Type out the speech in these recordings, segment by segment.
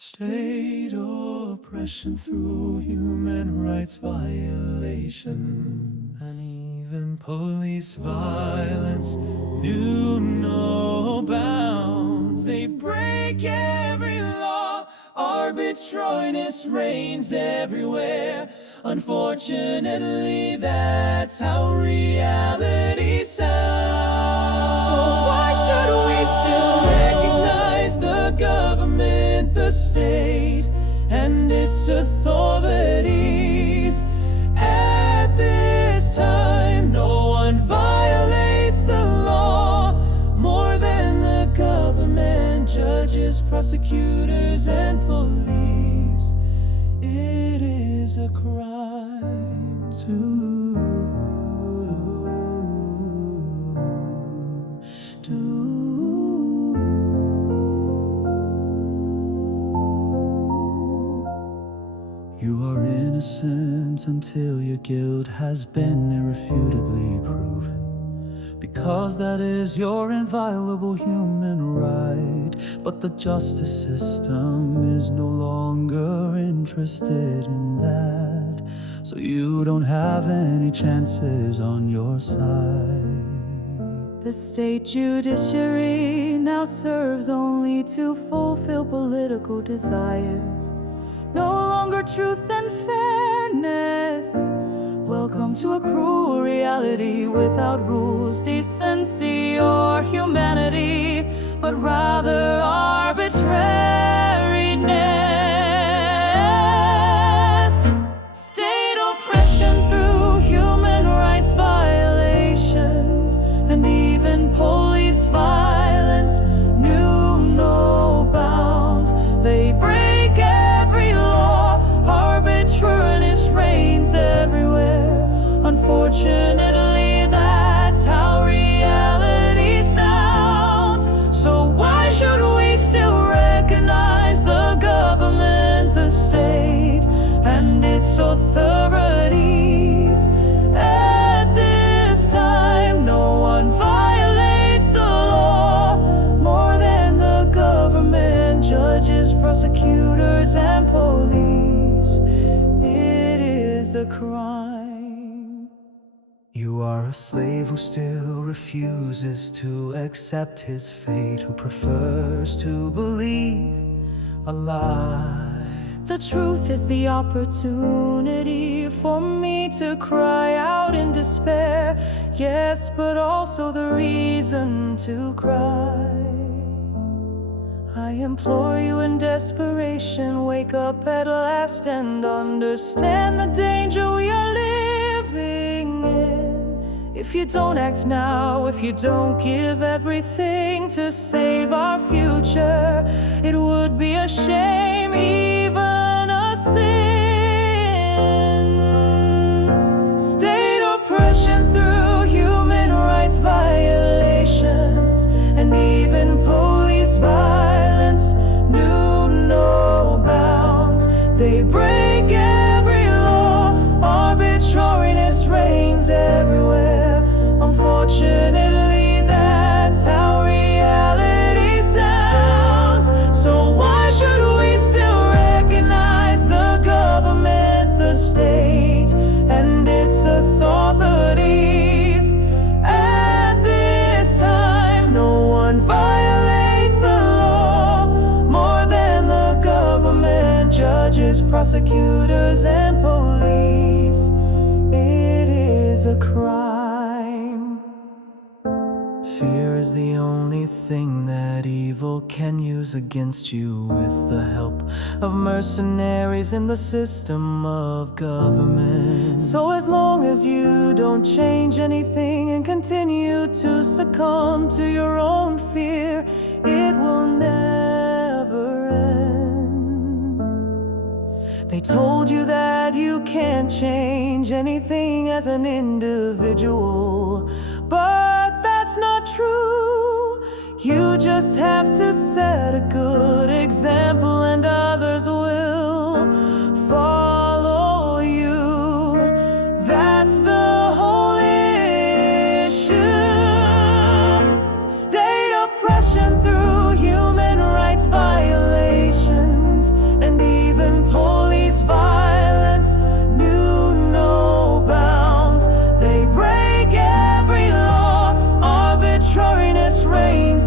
State oppression through human rights violations, and even police violence knew no bounds. They break every law, arbitrariness reigns everywhere. Unfortunately, that's how reality sounds. So why should we still recognize the government, the state, and its authorities? At this time, no one violates the law more than the government, judges, prosecutors, and police. It is a crime to You are innocent until your guilt has been irrefutably proven, because that is your inviolable human right. But the justice system is no longer interested in that, so you don't have any chances on your side. The state judiciary now serves only to fulfill political desires, no longer truth and fairness. Welcome to a cruel reality without rules, decency, or humanity, but rather arbitrariness. State oppression through human rights violations, and even police violence knew no bounds. They break every law, arbitrariness reigns everywhere. Unfortunately, that's how reality sounds. So why should we still recognize the government, the state, and its authorities? At this time, no one violates the law more than the government, judges, prosecutors, and police. It is a crime. You are a slave who still refuses to accept his fate, who prefers to believe a lie. The truth is the opportunity for me to cry out in despair, yes, but also the reason to cry. I implore you in desperation, wake up at last and understand the danger we are living in. If you don't act now, if you don't give everything to save our future, it would be a shame, even a sin. State oppression through human rights violations, and even police violence knew no bounds. They break every law, arbitrariness reigns everywhere. Unfortunately, that's how reality sounds. So why should we still recognize the government, the state, and its authorities? At this time, no one violates the law more than the government, judges, prosecutors, and police. It is a crime. Fear is the only thing that evil can use against you, with the help of mercenaries in the system of government. So as long as you don't change anything and continue to succumb to your own fear, it will never end. They told you that you can't change anything as an individual, but that's not true. You just have to set a good example, and others will follow you. That's the whole issue. State oppression through human rights violations,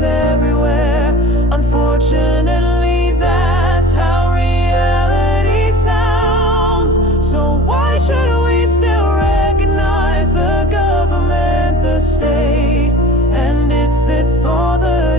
everywhere. Unfortunately, that's how reality sounds. So why should we still recognize the government, the state, and its fifth or the